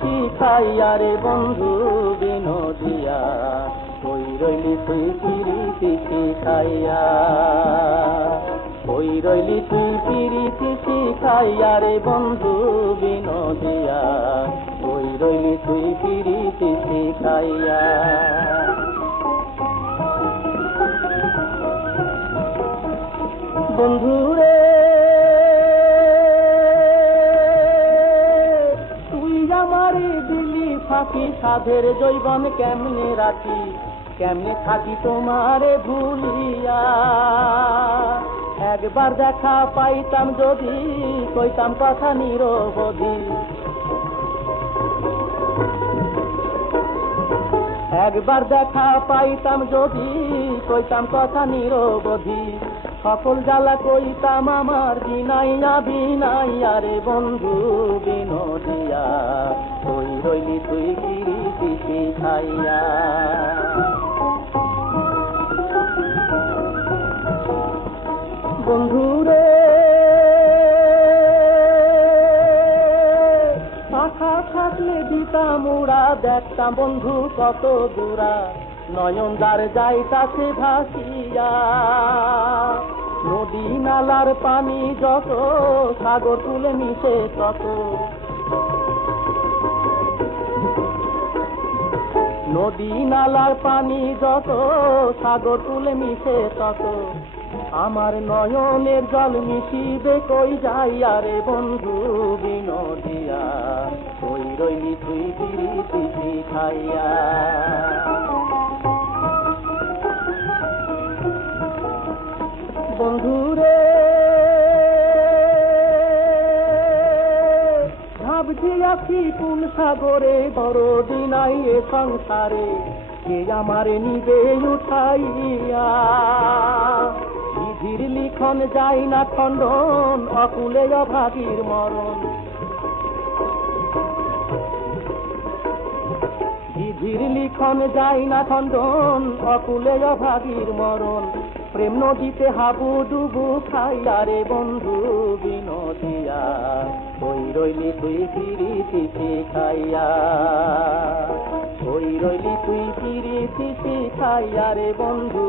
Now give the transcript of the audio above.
শিখাইয়া রে বন্ধু, বিনোদিয়া ওই রইলি তুই পিরিতি শিখাইয়া ওই রইলি তুই পিরিতি শিখাইয়া রে বন্ধু, বিনোদিয়া ওই রইলি তুই পিরিতি শিখাইয়া বন্ধুরে ফাঁকি সাধের জৈবন কেমনে রাখি, কেমনে থাকি তোমারে ভুলিয়া? একবার দেখা পাইতাম যদি, কইতাম কথা নিরবধি। একবার দেখা পাইতাম যদি, কইতাম কথা নিরবধি। সকল জ্বালা কইতাম আমার বিনাইয়া বিনাইয়া রে বন্ধু বিনোদিয়া। তুই রইলি তুই কিরিতি শিখাইয়া বন্ধুরে, পাখা থাকলে দিতাম উড়া, দেখতাম বন্ধু কত দূরা নয়ন দ্বার যাইতাছে ভাসিয়া। নদী নালার পানি যত, সাগর তুলে মিশে তত নদী নালার পানি যত, সাগর তুলে মিশে তত। আমার নয়নের জল মিশিবে কই যাইয়া রে বন্ধু বিনোদিয়া, কই রইলি তুই পিরিতি শিখাইয়া বন্ধুরে কোন সাগরে বড় দিনাই এ সংসারে, কে আমারে নিবে উঠাইয়া? লিখন যাই না খণ্ডন, অকুলে অভাগীর মরণ। বিধির লিখন যাই না খণ্ডন, অকুলে অভাগীর মরণ। প্রেম নদীতে হাবু ডুবু খাই। রে বন্ধু, বিনোদিয়া ওই রইলি তুই ফিরিতিতে খাইয়া? ওই রইলি তুই পিরিতি খাইয়া রে বন্ধু